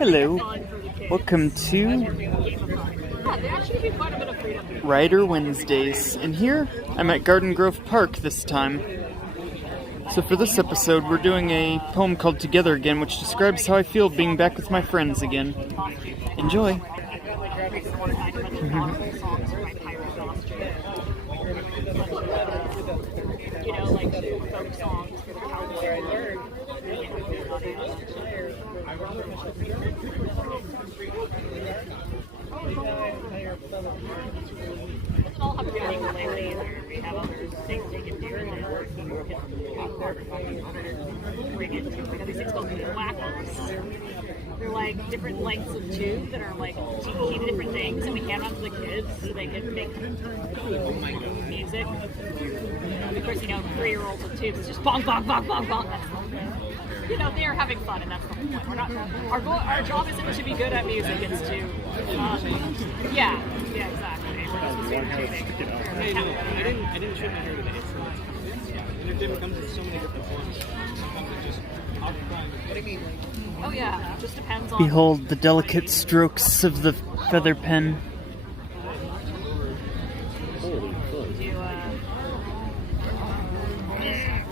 Hello, welcome to Rider Wednesdays, and here I'm at Garden Grove Park this time. So for this episode we're doing a poem called Together Again, which describes how I feel being back with my friends again. Enjoy! Folk songs for the cowboy. Doesn't all have to be a ukulele either. We have other things you can do and bring it to. We have these things called whackers. They're like different lengths of tube that are like key to different things, and we hand them to the kids so they can make music. Of course, 3-year-olds with tubes, it's just bong, bong, bong, bong, bong. That's they are having fun, and that's the whole point. We're not. Our job isn't to be good at music; it's to, yeah, exactly. We're just entertaining. I didn't show my hair today, and it comes in so many different forms. Sometimes it just what do you mean? Oh yeah, it just depends on. Behold the delicate strokes of the feather pen.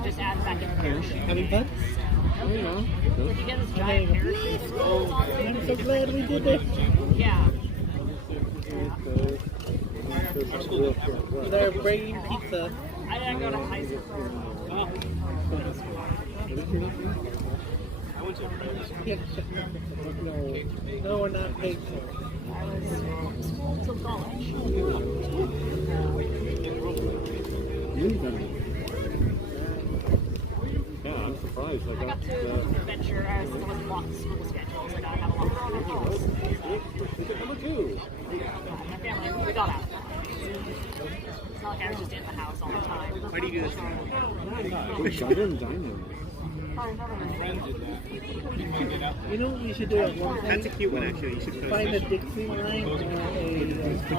Just add back in parachute. Having fun? Did you get this giant parachute? I'm so glad we did it. Yeah. They're bringing pizza. I didn't go to high school. Oh. I went to a private school. No, we're not paid for. I was in school till college. Yeah, I'm surprised. I got to adventure as I wasn't locked to school schedules. I got to have a lot of calls. Number 2. My family, we got out. It's not like I was just in the house all the time. Why do you do this? You know what you should do at one time? That's a cute one, actually. You should find a Dixie line or a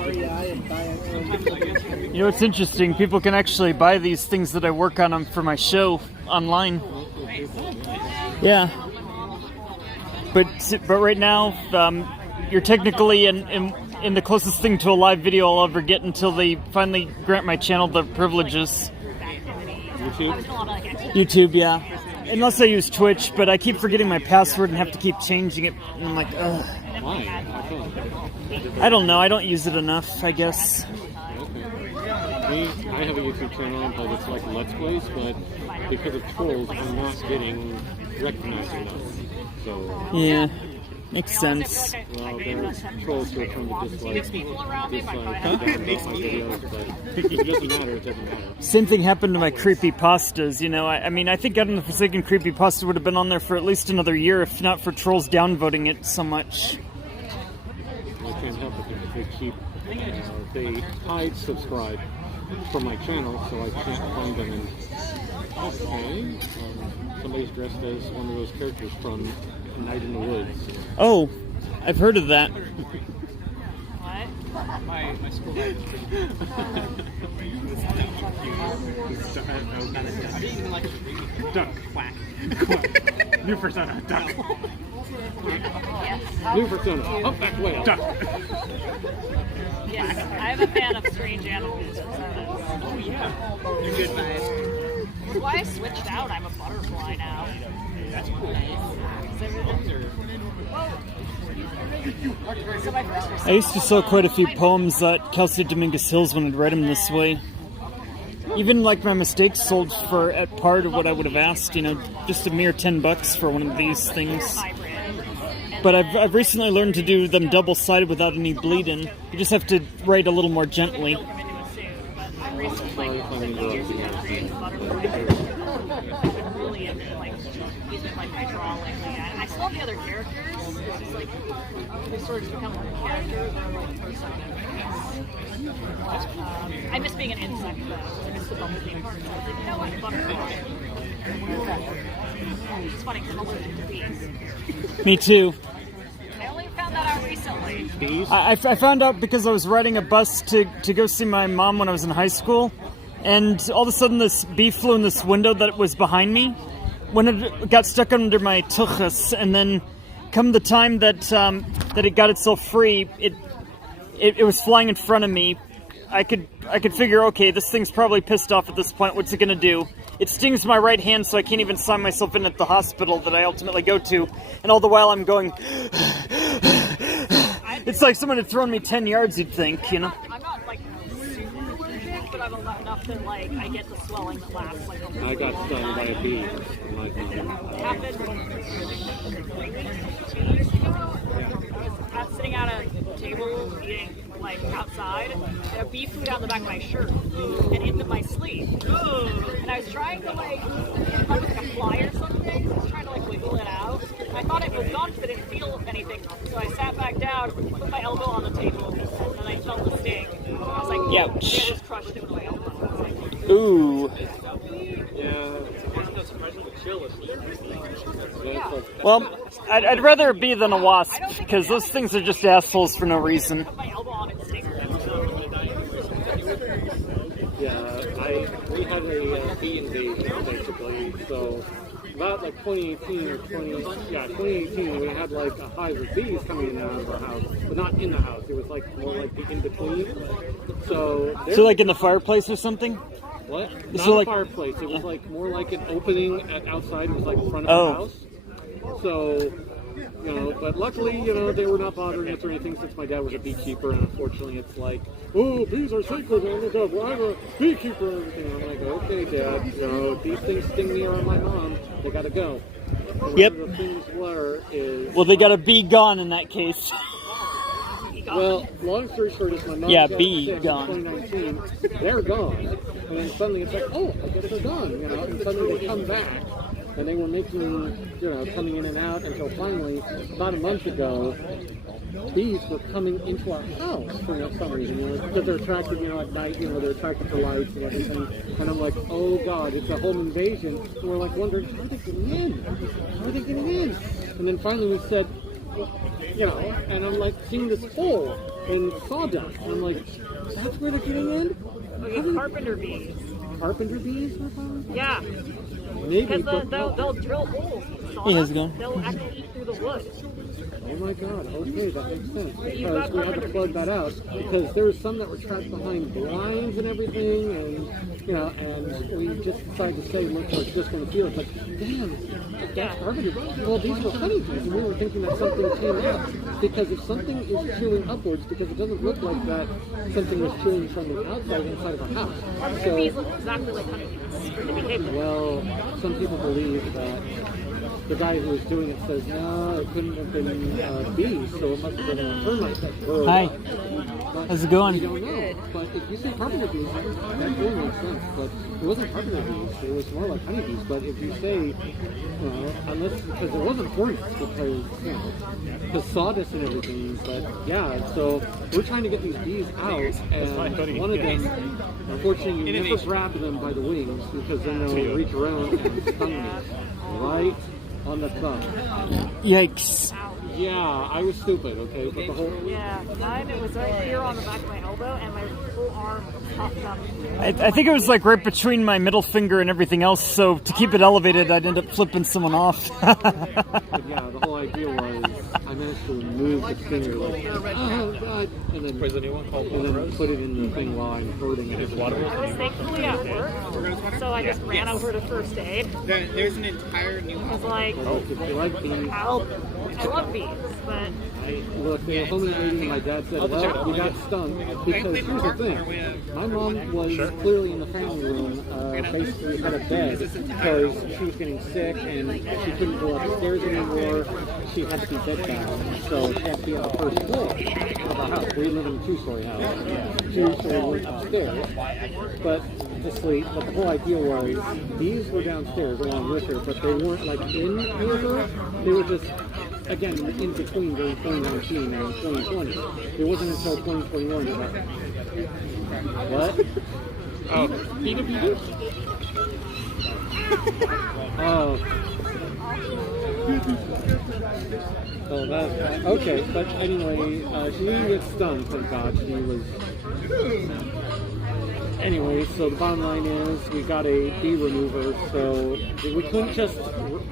REI and buy it. You know, it's interesting. People can actually buy these things that I work on them for my show online. Yeah. But right now, you're technically in the closest thing to a live video I'll ever get until they finally grant my channel the privileges. YouTube, yeah. Unless I use Twitch, but I keep forgetting my password and have to keep changing it. And I'm like, ugh. Why? I don't know. I don't use it enough, I guess. Okay. I have a YouTube channel called It's Like Let's Plays, but because of trolls, I'm not getting recognized enough. So yeah, makes sense. Well, there's trolls who are trying to dislike videos, but it doesn't matter. It doesn't matter. Same thing happened to my creepypastas. I think getting the Forsaken Creepypasta would have been on there for at least another year, if not for trolls downvoting it so much. I can't help it. They hide subscribe from my channel, so I can't find them. And okay, somebody's dressed as one of those characters from Night in the Woods. Oh, I've heard of that. What? My school life is pretty good. I didn't even like it. Duck. Quack. Quack. New persona. Duck. Yes. New persona. Oh, back way. Duck. Yes, I'm a fan of strange animals. Oh, yeah. You're good, man. That's why I switched out. I'm a butterfly now. That's cool. So my first I used to sell quite a few poems at Kelsey Dominguez Hills when I'd write them this way. Even like my mistakes sold for at par to what I would have asked, just a mere $10 for one of these things. But I've recently learned to do them double-sided without any bleeding. You just have to write a little more gently. I still have the other characters. It's just like they sort of become a character. They're like persona. I miss being an insect though. I miss the bumblebee part. I was like, you know what, butterfly. It's funny because I'm allergic to bees. Me too. I only found that out recently. Bees? I found out because I was riding a bus to go see my mom when I was in high school, and all of a sudden this bee flew in this window that was behind me. When it got stuck under my tuchus, and then come the time that that it got itself free, it was flying in front of me. I could figure, okay, this thing's probably pissed off at this point. What's it gonna do? It stings my right hand, so I can't even sign myself in at the hospital that I ultimately go to. And all the while I'm going, it's like someone had thrown me 10 yards, you'd think, you know? I'm not like super allergic, but I'm enough that like I get the swelling that lasts like a whole I got stung by a bee. happened 3 weeks ago. I was sitting at a table eating like outside, and a bee flew down the back of my shirt and into my sleeve. And I was trying to like a fly or something. I was trying to like wiggle it out. I thought it was gone because I didn't feel anything. So I sat back down, put my elbow on the table, and I felt the sting. I was like, Ouch. it was crushed into my elbow. I was like, Ooh. Well, I'd rather a bee than a wasp, because those things are just assholes for no reason. put my elbow on it, sting. We had a bee invasion, basically, so about like 2018, we had like a hive of bees coming in and out of our house, but not in the house, it was like more like the in-between. So like in the fireplace or something? What? Not So a like- fireplace, it was like more like an opening outside, it was like in front of the house. So, you know, but luckily, you know, they were not bothering us or anything since my dad was a beekeeper, and unfortunately it's like, oh, bees are sacred, oh my god, well, I'm a beekeeper and everything. I'm like, okay, Dad, you know, these things sting me around my mom, they gotta go. And Yep. one of the things is, Well, they gotta be gone in that case. well, long story short is my mom Yeah, got bee sick gone. in 2019, they're gone, and then suddenly it's like, oh, I guess they're gone, you know, and suddenly they come back. And they were making, you know, coming in and out until finally, about a month ago, bees were coming into our house for some reason, you know, because they're attracted, you know, at night, you know, they're attracted to lights and everything. And I'm like, oh God, it's a home invasion. And we're like wondering, how are they getting in? How are they getting in? And then finally we said, you know, and I'm like seeing this hole in sawdust. And I'm like, that's where they're getting in? Like carpenter bees. Carpenter bees or something? Yeah. Maybe, Because but they'll drill holes. in the Hey, how's it sawdust. going? They'll actually eat through the wood. oh my god, okay, that makes sense. got Because we had to carpenter plug that out. Because there were some that were trapped behind blinds and everything, and you know, and we just decided to say, look, it's just going to feel. It's like, damn, that's carpenter. Well, these were honeybees, and we were thinking that something came out. Because if something is chewing upwards, because it doesn't look like that something was chewing from the outside inside of a house. Carpenter bees look exactly like honeybees. They behave like Well, some people believe that the guy who was doing it says, no, it couldn't have been bees, so it must have been a termite that burrowed Hi. up. But How's it going? We don't know. But if you say carpenter bees, that really makes sense. But it wasn't carpenter bees, it was more like honeybees. But if you say, unless, because it wasn't hornets, because, you know, because sawdust and everything. But yeah, so we're trying to get these bees out, and one of them, unfortunately, you never grab them by the wings, because then they'll reach around and stung me right on the thumb. Yikes. Yeah, I was stupid, okay? But the whole Yeah, mine, it was right here on the back of my elbow, and my whole arm popped up. I think it was like right between my middle finger and everything else, so to keep it elevated, I'd end up flipping someone off. But yeah, the whole idea was I managed to remove the finger, like, oh god, and then put it in the thing while I'm hurting it. I was thankfully at work, so I just ran over to first aid. There's an entire new I was like, If you like bees, I love bees, but look, they were home invading, and my dad said, well, we got stung, because here's the thing, my mom was clearly in the family room, basically had a bed, because she was getting sick, and she couldn't go upstairs anymore, she had to be bedbound, so she had to be on the first floor of our house. We live in a two-story house, so we went upstairs, but to sleep, but the whole idea was, these were downstairs along with her, but they weren't like in with her, they were just, again, in between during 2019 and 2020. It wasn't until 2021 that. What? Oh. Oh. Oh, that. Okay, but anyway, she didn't get stung, thank God. She was. anyway, so the bottom line is we got a bee remover, so we couldn't just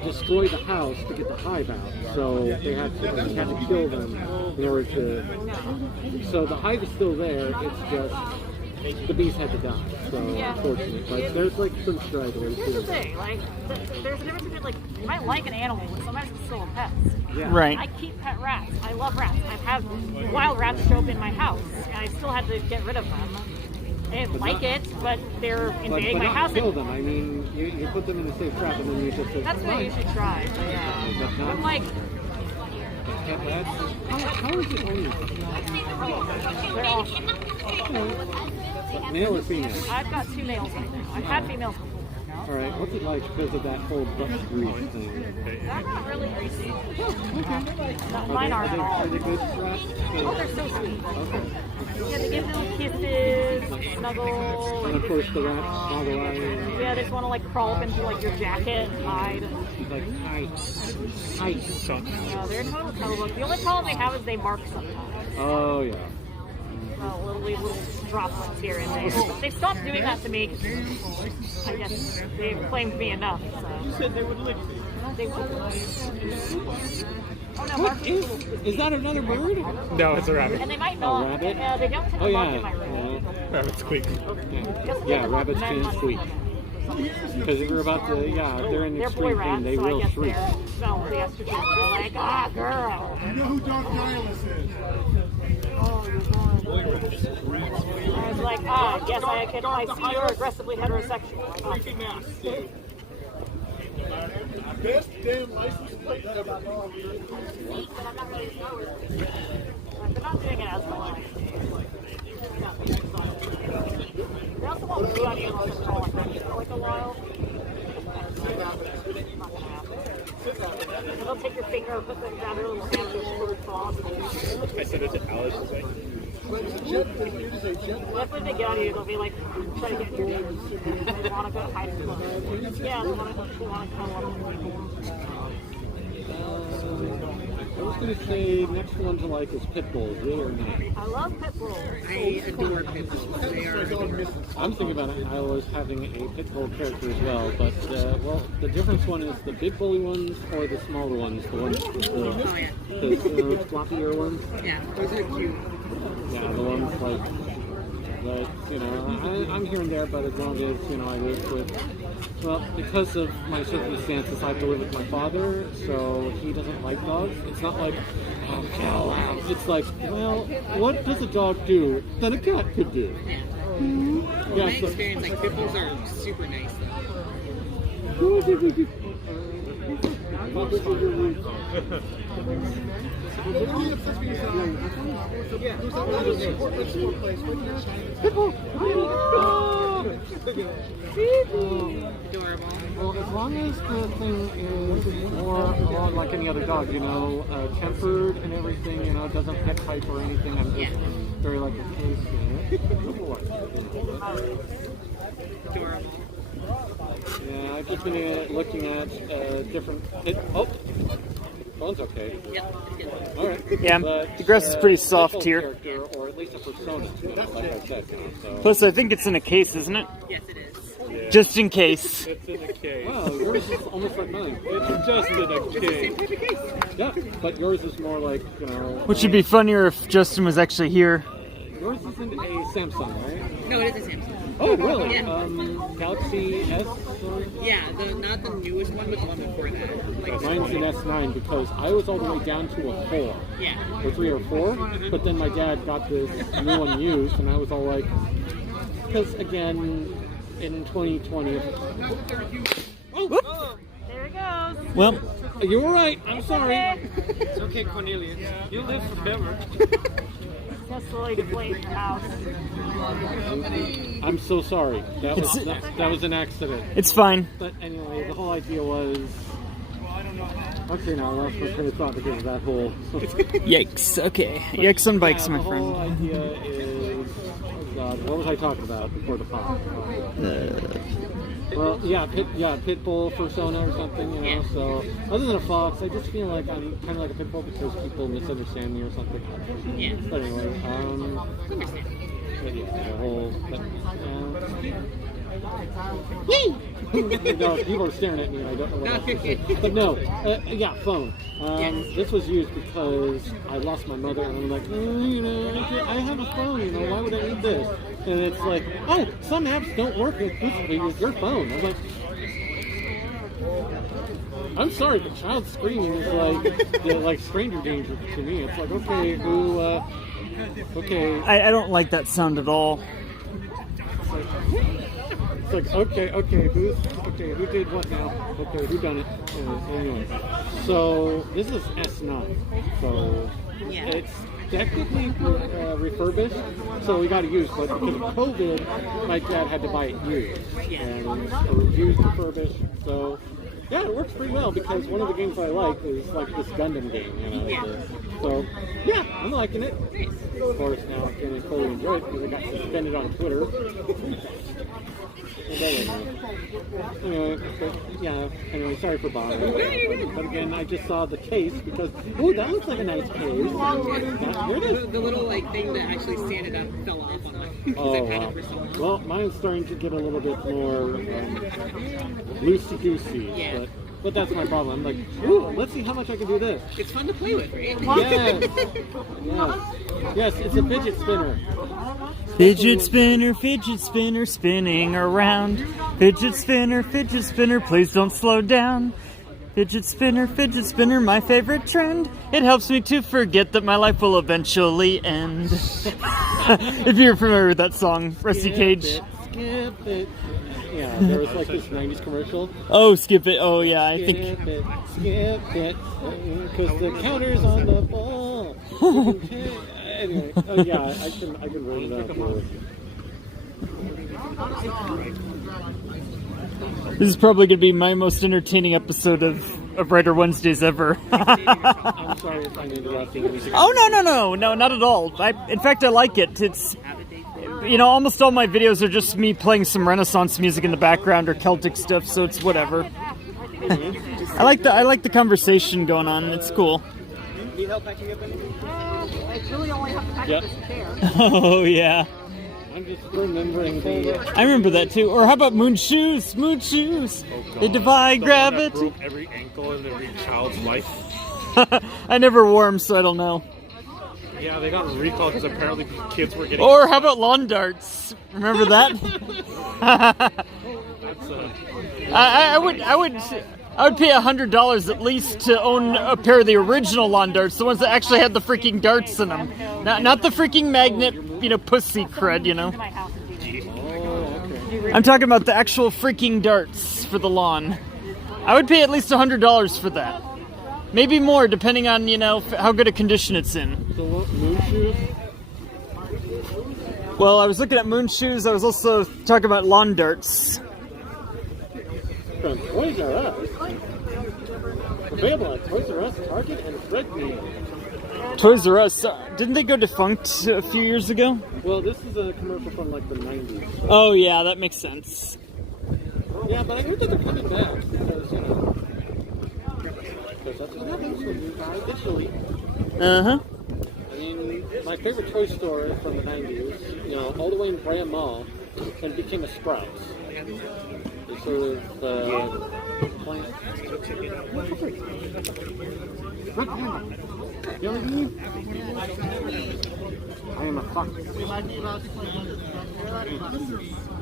destroy the house to get the hive out. So we had to kill them in order to. So the hive is still there. It's just the bees had to die. So unfortunately, but there's like some strategies. Here's the thing, like, there's a difference between, like, you might like an animal, but sometimes it's still a pet. Yeah. Right. I keep pet rats. I love rats. I've had wild rats show up in my house, and I still had to get rid of them. I didn't like it, but they're invading but my house. Not kill them. I mean, you put them in a safe trap, and then you just. That's what you should try. Yeah. I'm like, Pet rats? How is it only? they're all. Male or female? I've got 2 males right now. I've had females before. All right. What's it like because of that whole butt grease thing? They're not really greasy. Mine Are aren't at all. they good rats? Oh, they're so sweet. Okay. Yeah, they give little kisses, snuggle. And of course the rats boggle eye. Yeah, they just want to like crawl up into like your jacket and hide. Like hi. Yeah, they're total trouble. The only problem they have is they mark sometimes. Oh yeah. Little droplets here and there. But they stopped doing that to me. I guess they've claimed me enough. So. You said they would lick me. They would. Oh no, What Mark is that another bird? No, it's a rabbit. and they might A not. rabbit? They don't tend Oh to bark yeah. in my room. Rabbit squeak. Yeah, rabbits can squeak. Because if you're about to, they're in the They're boy extreme rats, pain, they so I will guess shriek. they're smell the estrogen. They're like, ah, girl. You know who Doc Giles is? Oh, you're gone. I was like, yes, I see you're aggressively heterosexual. Best damn license plate ever. But not doing it as well. They also won't be on you unless it's for like a while. Not gonna happen. They'll take your finger, put them down their little hand, and pull it off. I said it to Alice. Like, Definitely they get on you, they'll be like, try to get your neighbors. They want to go to high school. Yeah, they want to cuddle up. I was going to say next one to like is pit bulls, really or not? I love pit bulls. I adore pit bulls. They are. I'm thinking about Isla's having a pit bull character as well, but well, the difference one is the big bully ones or the smaller ones, the ones the floppier ones. Yeah, those are cute. Yeah, the ones like I'm here and there, but as long as I live with. Well, because of my circumstances, I have to live with my father, so he doesn't like dogs. It's not like, oh, kill him. It's like, well, what does a dog do that a cat could do? Yeah. Yeah, My so, experience, like, pit bulls are super nice, though. Adorable. well, as long as the thing is more along like any other dog, tempered and everything, doesn't pet type or anything, I'm just very like, okay, Adorable. yeah, I've just been looking at different. Phone's okay. Yep. All right. Yeah, But, the grass is pretty soft physical here. character, or at least a persona, like I said. So. Plus, I think it's in a case, isn't it? Yes, it is. Just in case. It's in a case. Wow, yours is almost like mine. It's just in a case. Same type of case. Yeah, but yours is more like, Which would be funnier if Justin was actually here. yours isn't a Samsung, right? No, it is a Samsung. Oh, really? Yeah. Galaxy S? Yeah, not the newest one, but the one before that. Like, Mine's an S9 because I was all the way down to a 4. yeah. Or 3 or 4, but then my dad got this new one used, and I was all like, because again, in 2020, There it goes. Well, you're right, I'm sorry. It's okay, Cornelius. You live forever. Just slowly deflating your house. I'm so sorry. That was an accident. it's fine. But anyway, the whole idea was. Actually, now I lost my train of thought because of that whole. Yikes. Okay. Yikes on bikes, my The whole friend. idea is. Oh God, what was I talking about before the pop? Well, pit bull persona or something, So, other than a fox, I just feel like I'm kind of like a pit bull because people misunderstand me or something. Yeah. But anyway, But yeah, the whole. No, people are staring at me. And I don't know what else to say. But no, yeah, phone. This was used because I lost my mother, and I'm like, you know, I have a phone. You know, why would I need this? And it's like, oh, some apps don't work exclusively with your phone. I'm like, I'm sorry, but child screaming is like stranger danger to me. It's like, okay, okay. I don't like that sound at all. It's like, okay, who did what now? Okay, who done it? Anyway, so this is S9, so it's technically refurbished, so we got to use, but because of COVID, my dad had to buy it used, and it was used refurbished, so yeah, it works pretty well because one of the games I like is like this Gundam game, you know. So yeah, I'm liking it. Of course, now I can't fully enjoy it because I got suspended on Twitter. Anyway, sorry for bothering. But again, I just saw the case because, ooh, that looks like a nice case. Here it is. The little like thing that actually standed up fell off on my. Oh, wow. Well, mine's starting to get a little bit more loosey-goosey. Yeah. But that's my problem. I'm like, ooh, let's see how much I can do this. It's fun to play with, right? Yes, it's a fidget spinner. Fidget spinner, spinning around. Fidget spinner, please don't slow down. Fidget spinner, my favorite trend. It helps me to forget that my life will eventually end. If you're familiar with that song, Rusty Cage. Skip it. Yeah, there was like this 90s commercial. Oh, skip it. Oh, yeah, I think. Skip it, because the counter's on the ball. Anyway, yeah, I can roll it out. This is probably going to be my most entertaining episode of Writer Wednesdays ever. I'm sorry if I'm interrupting anything. Oh, no, not at all. In fact, I like it. It's, you know, almost all my videos are just me playing some Renaissance music in the background or Celtic stuff, so it's whatever. I like the conversation going on. It's cool. Need help packing up anything? I really only have to pack up this chair. Oh, yeah. I'm just remembering I remember that too. Or how about moon shoes? Moon shoes. They defy gravity. Broke every ankle in every child's life. I never wore them, so I don't know. Yeah, they got recalled because apparently kids were getting. Or how about lawn darts? Remember that? I would pay $100 at least to own a pair of the original lawn darts, the ones that actually had the freaking darts in them, not the freaking magnet, you know, pussy crud, you know. I'm talking about the actual freaking darts for the lawn. I would pay at least $100 for that, maybe more depending on, you know, how good a condition it's in. So what, moon shoes? Well, I was looking at moon shoes. I was also talking about lawn darts. From Toys R Us. Available at Toys R Us, Target, and Fred Mead. Toys R Us, didn't they go defunct a few years ago? Well, this is a commercial from like the 90s. Oh yeah, that makes sense. Yeah, but I heard that they're coming back because, you know, because that's what happens when you buy digitally. Uh-huh. I mean, my favorite toy store from the 90s, you know, all the way in Bram Mall, and it became a Sprouts. They sort of plant. You know I am a fuck.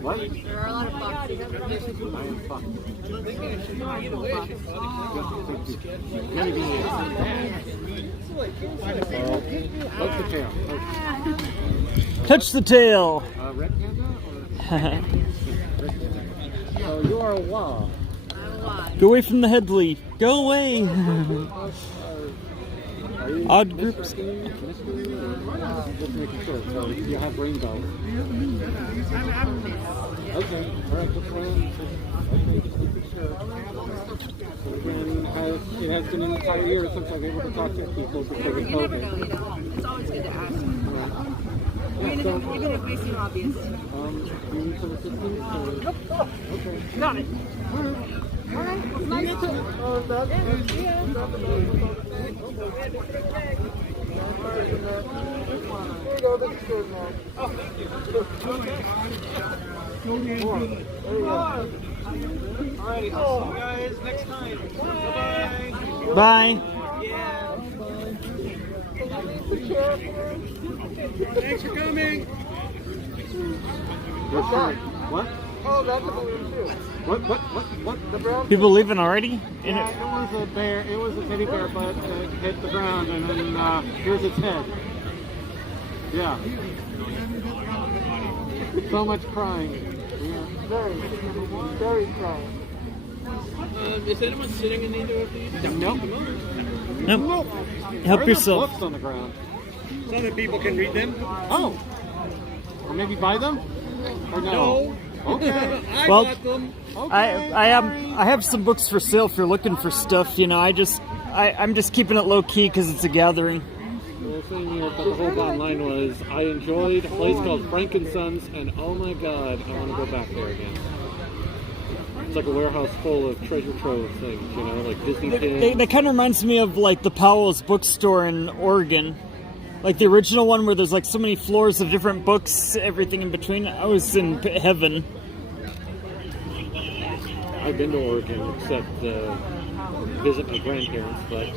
What? There are a lot of boxes. I am fuck. What's the tail? Touch the tail. Red panda or? So you are a wah. Go away from the Headley. Go away. Odd groups. Just making sure. So you have rainbow. Okay. All right. Just around. Okay. Just making sure. So again, it has been an entire year since I've been able to talk to people because of COVID. It's always good to ask. Yeah, so, Even if we seem obvious. do you need some assistance? Or? Okay. Got it. All right. Nice to you go, this is good now. Oh, thank you. Alrighty, I'll see you guys next time. Bye-bye. Bye. Yeah. Thanks for coming. What? Oh, that's a balloon too. What? The brown. People leaving already? Yeah, it was a bear. It was a teddy bear, but hit the ground, and then here's its head. Yeah. So much crying. Yeah. Very crying. Is anyone sitting in either of these? Nope. Nope. Where Help are yourself. the books on the ground? So that people can read them? Oh. Or maybe buy them? Or no? No. Okay. I Well, bought them. Okay. I have some books for sale if you're looking for stuff. You know, I'm just keeping it low key because it's a gathering. The thing here, but the whole bottom line was I enjoyed a place called Frankenstein's, and oh my god, I want to go back there again. It's like a warehouse full of treasure trove things, you know, like Disney pins. That kind of reminds me of like the Powell's bookstore in Oregon, like the original one where there's like so many floors of different books, everything in between. I was in heaven. I've been to Oregon except visit my grandparents, but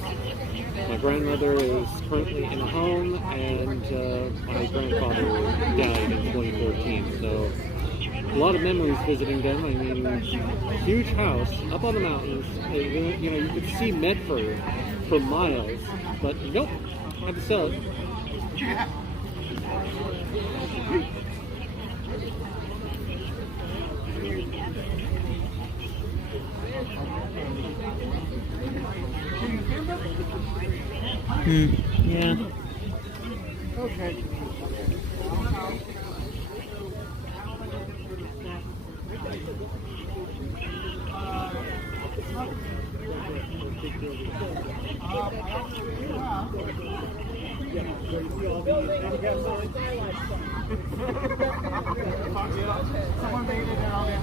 my grandmother is currently in a home, and my grandfather died in 2014, so a lot of memories visiting them. I mean, huge house up on the mountains. You know, you could see Medford for miles, but nope, had to sell it. Yeah. Okay. Someone made it and I'll get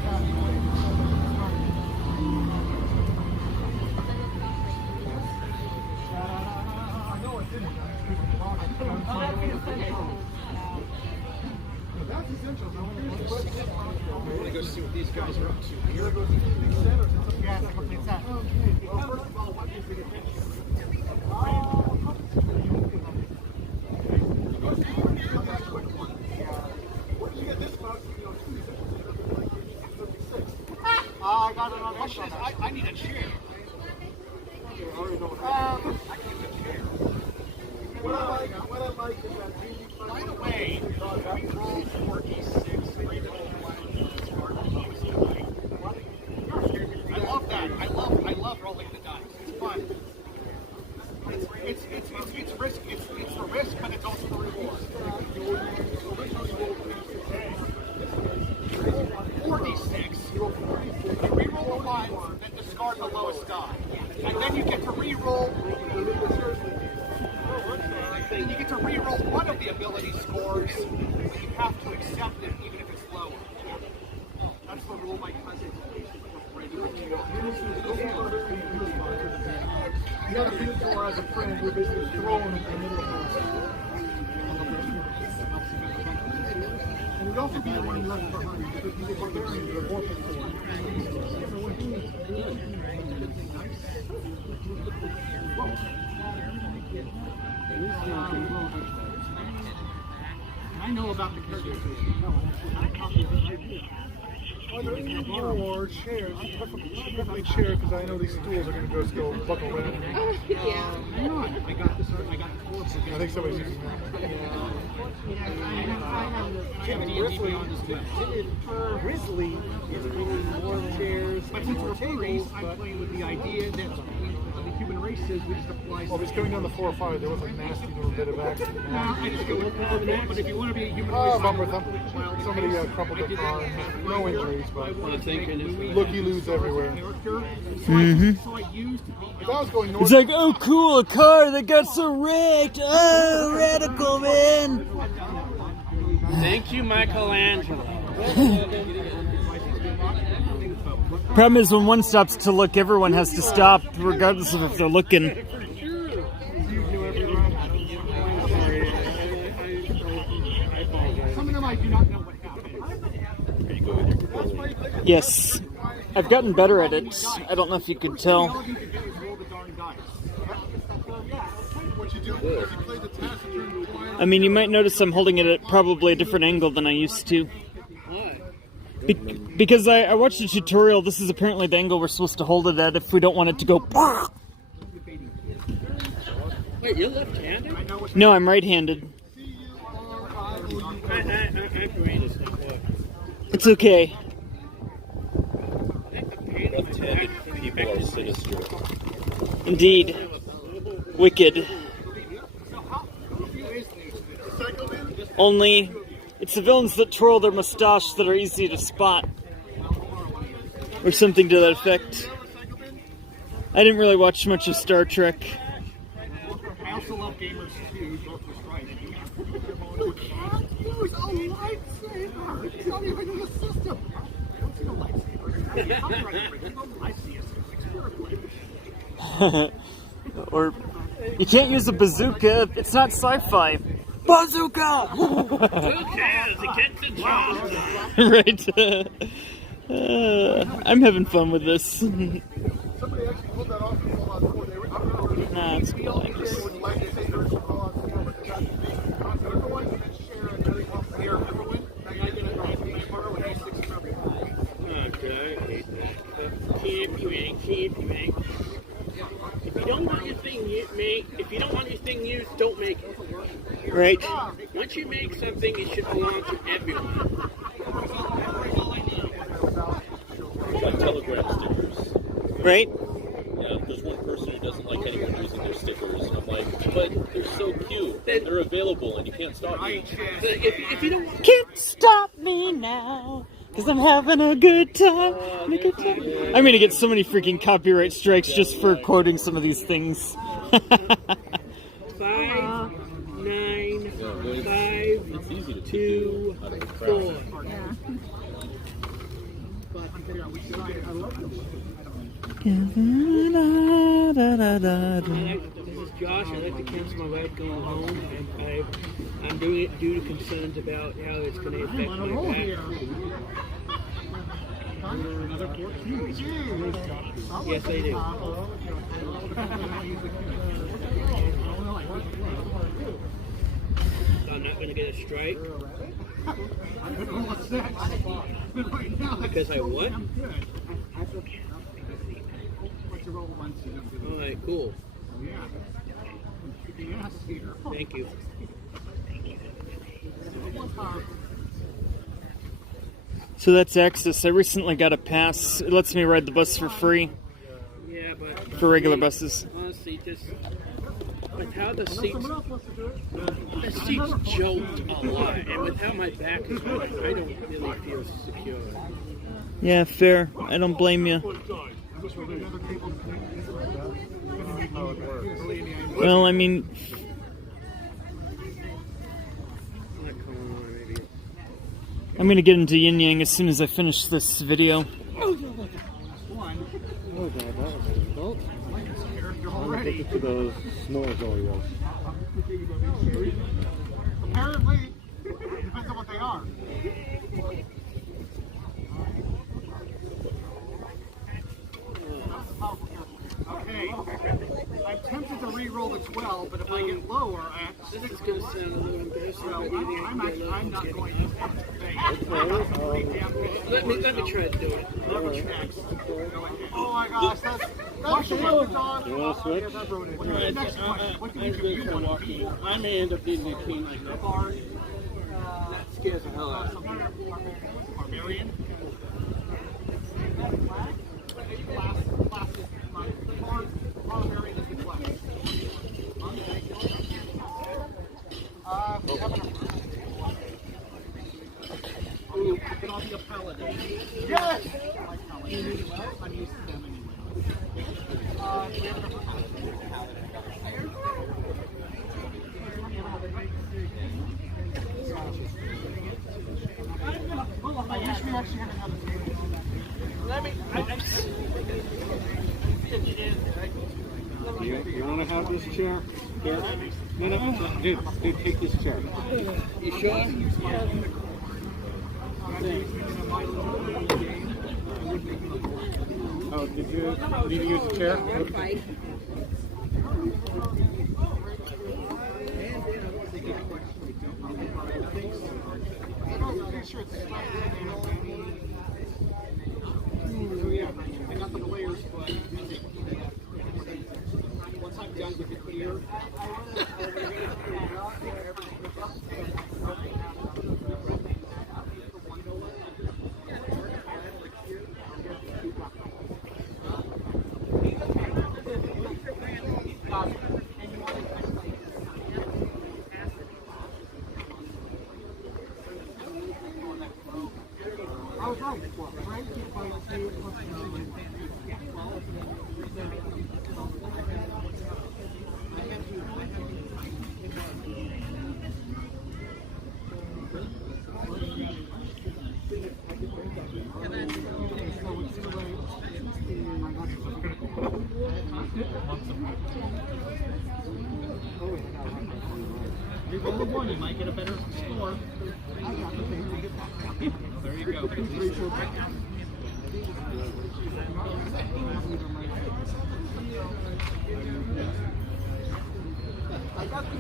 That's essential. I want to go see what these guys are up to. Yes, porque está. Well, first of all, what is the Where did you get this box? I got it on question. I need a chair. Okay, I already know what I need a chair. What I like is that by the way, we roll 4d6, I love that. I love rolling the dice. It's fun. It's risk. It's the risk, but it's also the reward. 4d6. You re-roll the ones that discard the lowest die, and then you get to re-roll. And you get to re-roll one of the ability scores, but you have to accept it even if it's lower. That's the rule my cousin You got to feel for as a friend, we're basically throwing it in the middle of the And we'd also be the one left behind, because the barbarians are warping I know about the characters. Are there any more chairs? Definitely chairs, because I know these stools are going to go buckle around. Yeah. Hang on. I got the four. I think somebody's using that. Grizzly is meaning more chairs. But since we're furries, I'm playing with the idea that the human race says we just apply. Oh, it's going down the 4 or 5. There was a nasty little bit of accident. I just go over the net, but if you want to be a human race, bumper thump. Somebody crumpled up on no injuries, but looky-loos everywhere. If I was going north, It's like, oh cool, a car that got so wrecked. Oh, radical, man. Thank you, Michelangelo. Problem is, when one stops to look, everyone has to stop, regardless of if they're looking. I do not know what happened. Yes. I've gotten better at it. I don't know if you could tell. All you can do is roll the darn dice. What you do is you play the task and turn the wire. I mean, you might notice I'm holding it at probably a different angle than I used to. Because I watched a tutorial. This is apparently the angle we're supposed to hold it at if we don't want it to go. Wait, you're left-handed? No, I'm right-handed. It's okay. Left-handed people are sinister. Indeed. Wicked. Only, it's the villains that twirl their mustache that are easy to spot. Or something to that effect. I didn't really watch much of Star Trek. I also love gamers too. Forsaken Scribe. You can't use a lightsaber. It's not even in the system. I don't see no lightsaber. Or, you can't use a bazooka. It's not sci-fi. Bazooka! Right. I'm having fun with this. Somebody actually pulled that off and pulled out before they were. Nah, it's cool. I guess. Lightsabers pull out before, but that's the concept. Otherwise, you can share and really want to hear everyone. That guy did it right from that part when he's 6 and everything. Okay, I hate that. Keep you in. If you don't want your thing used, don't make it. Right. Once you make something, it should belong to everyone. Like Telegram stickers. Right? Yeah, there's one person who doesn't like anyone using their stickers, and I'm like, but they're so cute. They're available, and you can't stop me. If you don't, Can't stop me now, cause I'm having a good time. I'm gonna get so many freaking copyright strikes just for quoting some of these things. 5, 9, 5, It's easy to 2, 4. This is Josh. I'd like to cancel my ride going home. I'm doing it due to concerns about how it's going to affect my back. Yes, I do. I'm not going to get a strike. Because I what? Alright, cool. Thank you. So that's Access. I recently got a pass. It lets me ride the bus for free. Yeah, but For regular buses. honestly, just with how the seats jolt a lot, and with how my back is going, I don't really feel secure. Yeah, fair. I don't blame you. Well, I mean, I'm gonna get into yin yang as soon as I finish this video. Oh god, that was difficult. I'm addicted to those s'mores Oreos. Apparently, depends on what they are. Okay, I'm tempted to re-roll the 12, but if I get lower, This is going to sound a little embarrassing, but maybe I can get a I'm not little going getting to. Let me try to do it. Oh my gosh, that's the road, Don. You want to switch? That road is. Next question. What do you do? I may end up needing a cane like that. That scares the hell out of me. Barbarian? Barbarian is the class. Ooh, can I be a paladin? Yes! I'm used to them I wish we actually had another table. You want to have this chair? Here? No, dude, take this chair. You sure? Oh, did you need to use a chair? Oh yeah, I got the players, but once I'm done with the clear. I was right. Frank can fight two. Reroll the one, you might get a better score. There you go. I got the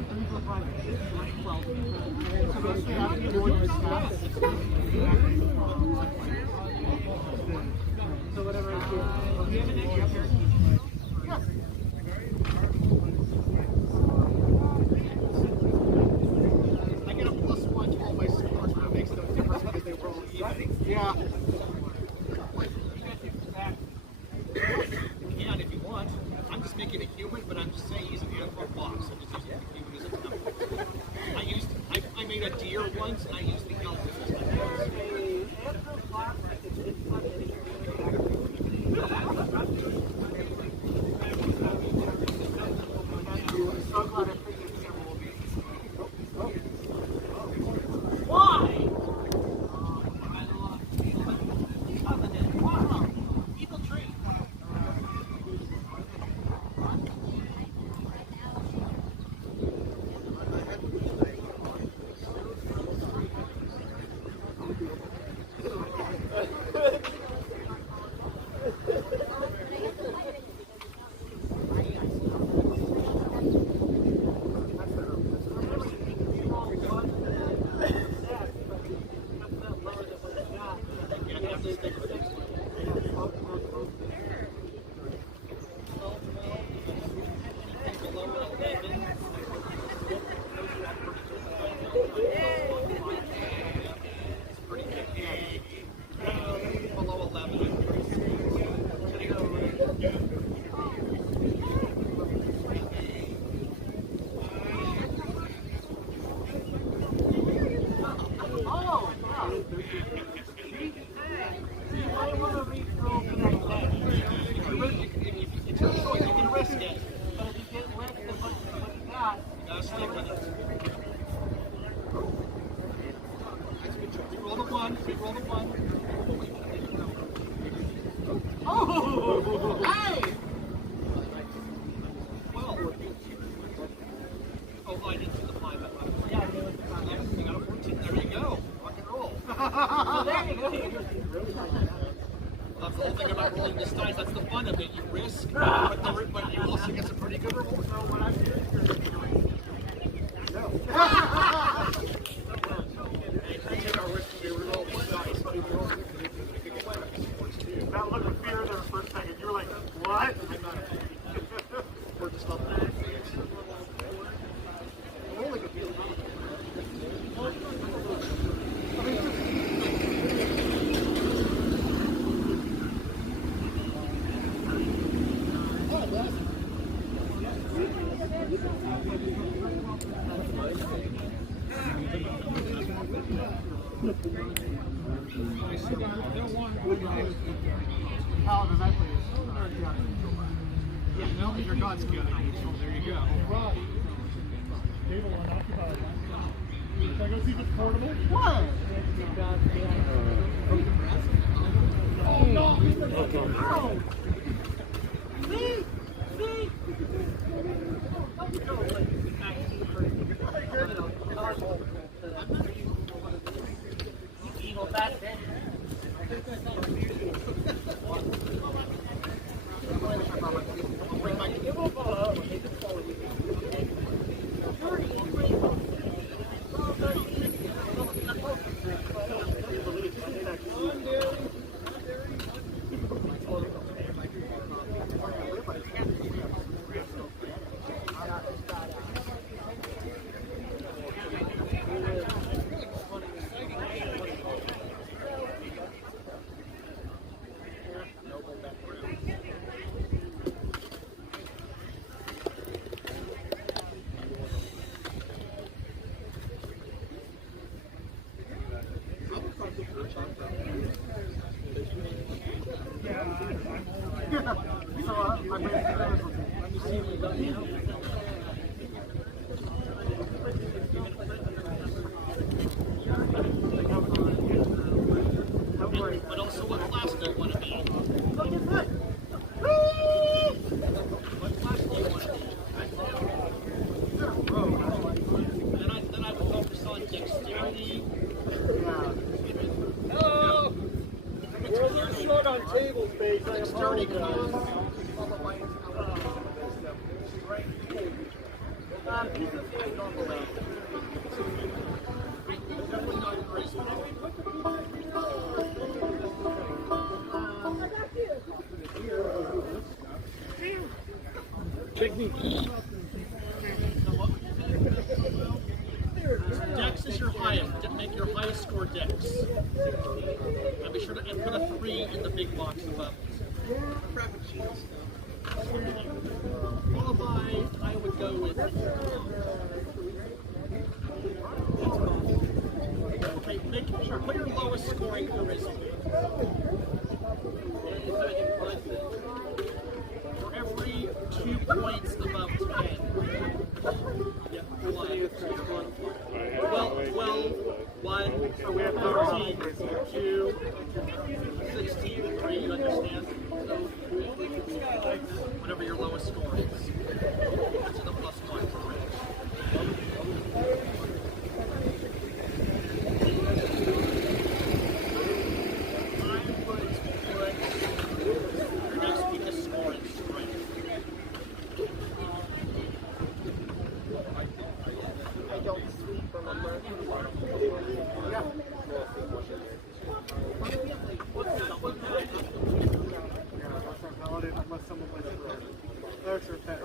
so whatever I do. Do you have an extra here? Yes. I get a +1 to all my scores, but it makes no difference because they were all even. Yeah. You can if you want. I'm just making a human, but I'm just saying using the Anthropoid box. I'm just using the human as a template. I made a deer once, and I used the elf as my template. So glad I figured several of these. Why? Evil tree. Below 11. Oh, yeah. I want to re-throw for that day. It's your choice. You can risk it. But if you get less than what you got, You gotta stick with it. That's a good choice. Roll the one. Roll the one. oh, hey! Well. Oh, I didn't see the 5 that left. Yeah, you got a 14. There you go. Rock and roll. Oh, there you go. That's the whole thing about rolling this dice. That's the fun of it. You risk, but you also get some pretty good rolls. So what I'm doing that look of fear there for a second. You were like, what? We're just up there. Rolling a field. Paladin, I play Yeah, no, your God's good. So there you go. Table unoccupied. Can I go see if it's portable? What? Oh no! No! See? See? Evil bastard. already comes. Definitely not crazy. Dex is your highest. Make your highest score Dex. And be sure to put a 3 in the big box above it. Qualified, I would go with. Okay, make sure put your lowest scoring charisma. For every 2 points above 10. Yeah, 12, 1, 13, 2, 16, 3, you understand? So, whatever your lowest score is. That's in the plus 1. Your next weakest score in strength. I don't sleep, remember? Yeah. Unless someone lets it go. That's your pet.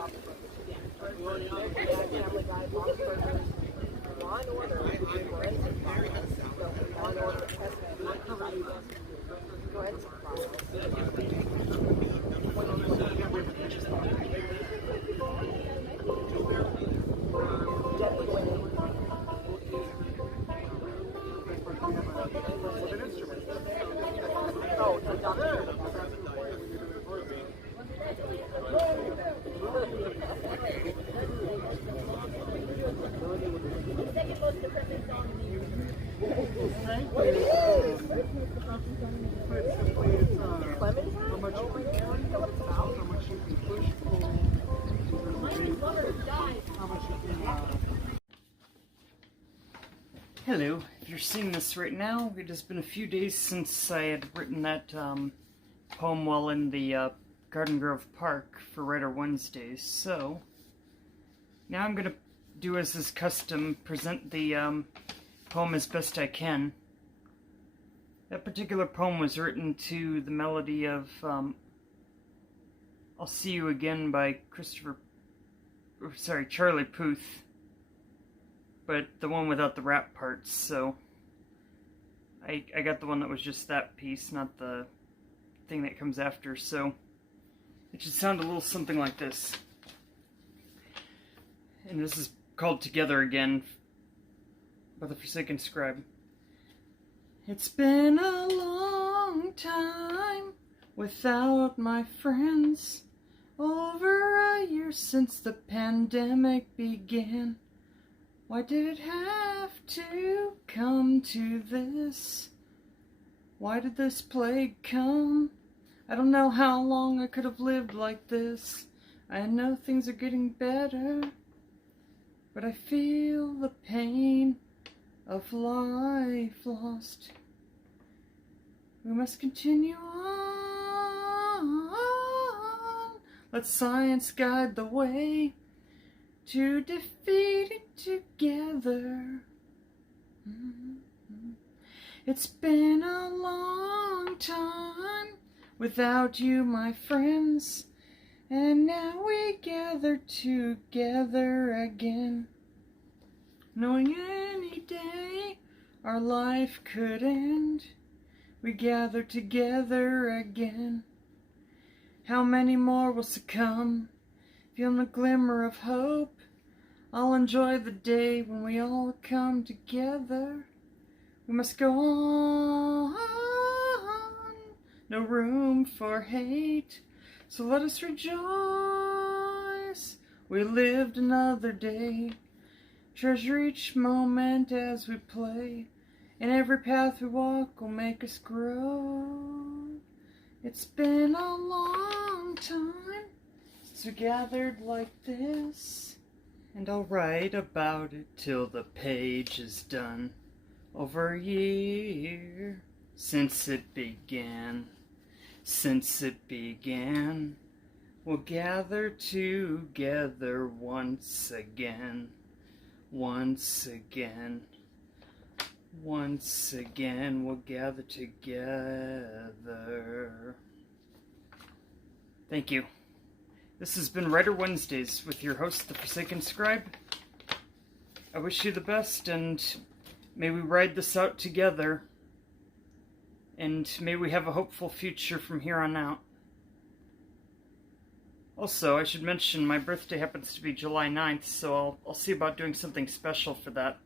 Hello, if you're seeing this right now, it has been a few days since I had written that poem while in the Garden Grove Park for Writer Wednesdays, so now I'm going to do as is custom, present the poem as best I can. That particular poem was written to the melody of I'll See You Again by Charlie Puth, but the one without the rap parts, so I got the one that was just that piece, not the thing that comes after, so it should sound a little something like this. And this is called Together Again by the Forsaken Scribe. It's been a long time without my friends, over a year since the pandemic began. Why did it have to come to this? Why did this plague come? I don't know how long I could have lived like this. I know things are getting better, but I feel the pain of life lost. We must continue on. Let science guide the way to defeat it together. It's been a long time without you, my friends, and now we gather together again, knowing any day our life could end. We gather together again. How many more will succumb? Feeling the glimmer of hope. I'll enjoy the day when we all come together. We must go on. No room for hate. So let us rejoice. We lived another day. Treasure each moment as we play. And every path we walk will make us grow. It's been a long time since we gathered like this, and I'll write about it till the page is done. Over a year since it began. since it began. We'll gather together once again. Once again. Once again, we'll gather together. Thank you. This has been Writer Wednesdays with your host, the Forsaken Scribe. I wish you the best, and may we ride this out together, and may we have a hopeful future from here on out. Also, I should mention my birthday happens to be July 9th, so I'll see about doing something special for that.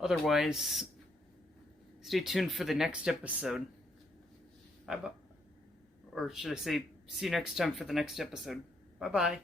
Otherwise, stay tuned for the next episode. Bye-bye. Or should I say, see you next time for the next episode. Bye-bye.